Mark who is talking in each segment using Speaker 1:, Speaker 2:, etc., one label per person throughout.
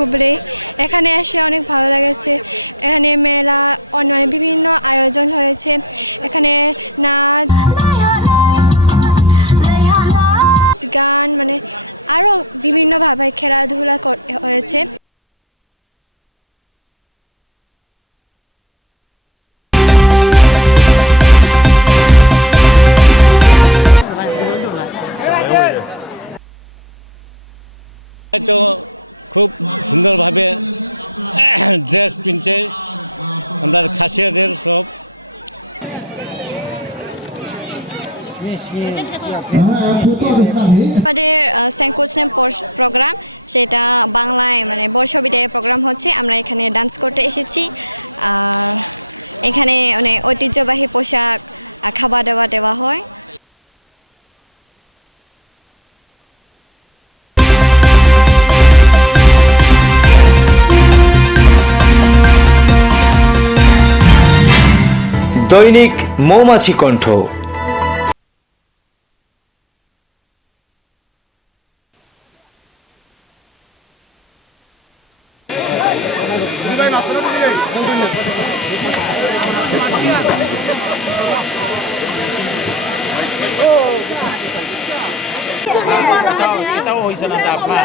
Speaker 1: খুবড়ে এখানে এসে অনেক ভালো লেগেছে। এখানে মেলা মানে বিভিন্ন আয়োজন হয়েছে। এখানে নাচ, গান মানে আরও বিভিন্নভাবে খেলাধুলা হয়েছে।
Speaker 2: তো খুব সুন্দরভাবে ড্রেস কিনছে। আমরা খাসিয়াদের সব।
Speaker 3: আমাদের স্যাংকোচনে প্রোগ্রাম সেটা বাংলায় মানে বর্ষবিদায় প্রোগ্রাম হচ্ছে। আমরা এখানে ডান্স করতে এসেছি। আর এখানে অনেক ঐতিহ্যবাহী পোশাক আর খাবার দাবার দেওয়া হয়।
Speaker 4: দৈনিক মৌমাছি কণ্ঠ।
Speaker 2: এটাও এটাও হয়েছে না তা আপনার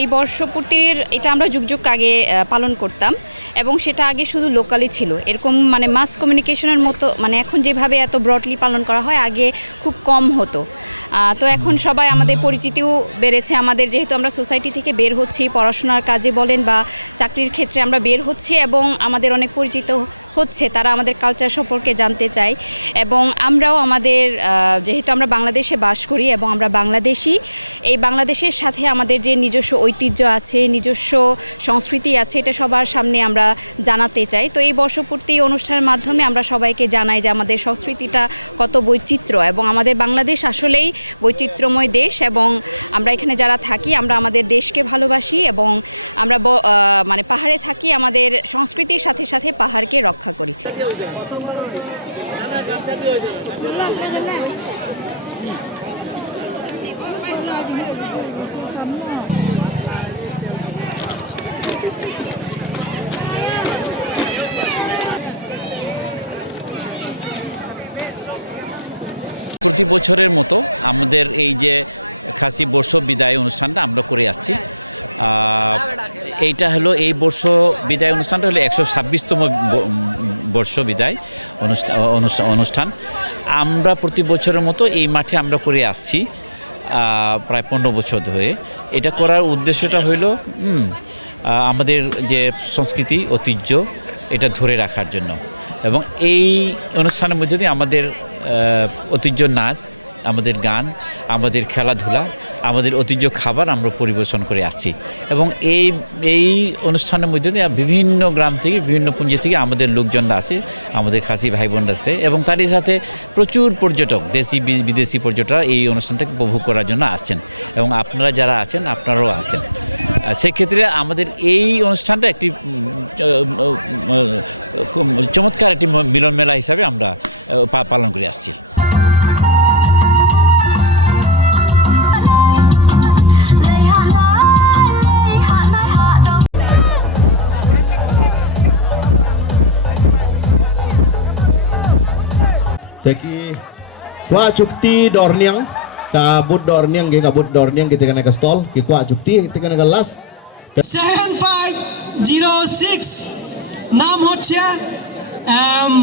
Speaker 5: এই বর্ষপূর্তির এটা আমরা যুগ যুগ আগে পালন করতাম এবং সেটা আগে শুধু লোকালি ছিল। এরকম মানে মাস কমিউনিকেশনের মতো মানে এখন যেভাবে এত ব্রডলি পালন করা হয়, আগে খুব কম হতো। তো এখন সবাই আমাদের পরিচিতিও বেড়েছে। আমাদের যেহেতু আমরা সোসাইটি থেকে বের হচ্ছি, পড়াশোনার কাজে বলেন বা চাকরির ক্ষেত্রে আমরা বের হচ্ছি এবং আমাদের অনেক পরিচিত হচ্ছে, তারা আমাদের কালচার সম্পর্কে জানতে চায় এবং আমরাও আমাদের যেহেতু আমরা বাংলাদেশে বাস করি এবং আমরা বাংলাদেশি, এই বাংলাদেশের সাথে আমাদের যে নিজস্ব ঐতিহ্য আছে, নিজস্ব সংস্কৃতি আছে, এটা সবার সামনে আমরা জানাতে চাই। তো এই বর্ষপূর্তি অনুষ্ঠানের মাধ্যমে আমরা সবাইকে জানাই যে আমাদের সংস্কৃতিটা কত বৈচিত্র্য এবং আমাদের বাংলাদেশ আসলেই বৈচিত্র্যময় দেশ এবং আমরা এখানে যারা থাকি, আমরা আমাদের দেশকে ভালোবাসি এবং আমরা মানে পাহাড়ে থাকি, আমাদের সংস্কৃতির সাথে সাথে পাহাড়কে রক্ষা করি।
Speaker 2: প্রতি বছরের মতো আমাদের এই যে খাসি বর্ষ বিদায় অনুষ্ঠানটা আমরা করে আসছি। এইটা হলো এই বর্ষ বিদায় অনুষ্ঠানটা হলো একশো ছাব্বিশতম বর্ষ বিদায় অনুষ্ঠান অনুষ্ঠান। আমরা প্রতি বছরের মতো এই মাঠে আমরা করে আসছি প্রায় পনেরো বছর ধরে। এটা করার উদ্দেশ্যটা হইল আমাদের যে সংস্কৃতি, ঐতিহ্য, এটা ধরে রাখার জন্য। এবং এই অনুষ্ঠানের মধ্যে দিয়ে আমাদের ঐতিহ্য নাচ, আমাদের গান, আমাদের খেলাধুলা, আমাদের ঐতিহ্য খাবার আমরা পরিবেশন করে আসছি। এবং এই এই অনুষ্ঠানের মধ্যে দিয়ে বিভিন্ন গ্রাম থেকে, বিভিন্ন পুঞ্জি থেকে আমাদের লোকজনরা আসে, আমাদের খাসি ভাই বোনরা আসে এবং তারই সাথে প্রচুর পর্যটক, দেশি বিদেশি পর্যটকরা এই অনুষ্ঠানটাকে উপভোগ করার জন্য আসছেন। এবং আপনারা যারা আছেন, আপনারাও আছেন সেক্ষেত্রে আমাদের এই অনুষ্ঠানটা একটি চমৎকার একটি মিলন মেলা হিসাবে আমরা পালন করে আসছি।
Speaker 6: Taki kwa cukti dorniang kabut dorniang ke kabut dorniang kita kena ke stall ke kwa cukti kita kena ke last
Speaker 7: seven five zero six নাম হচ্ছে আম,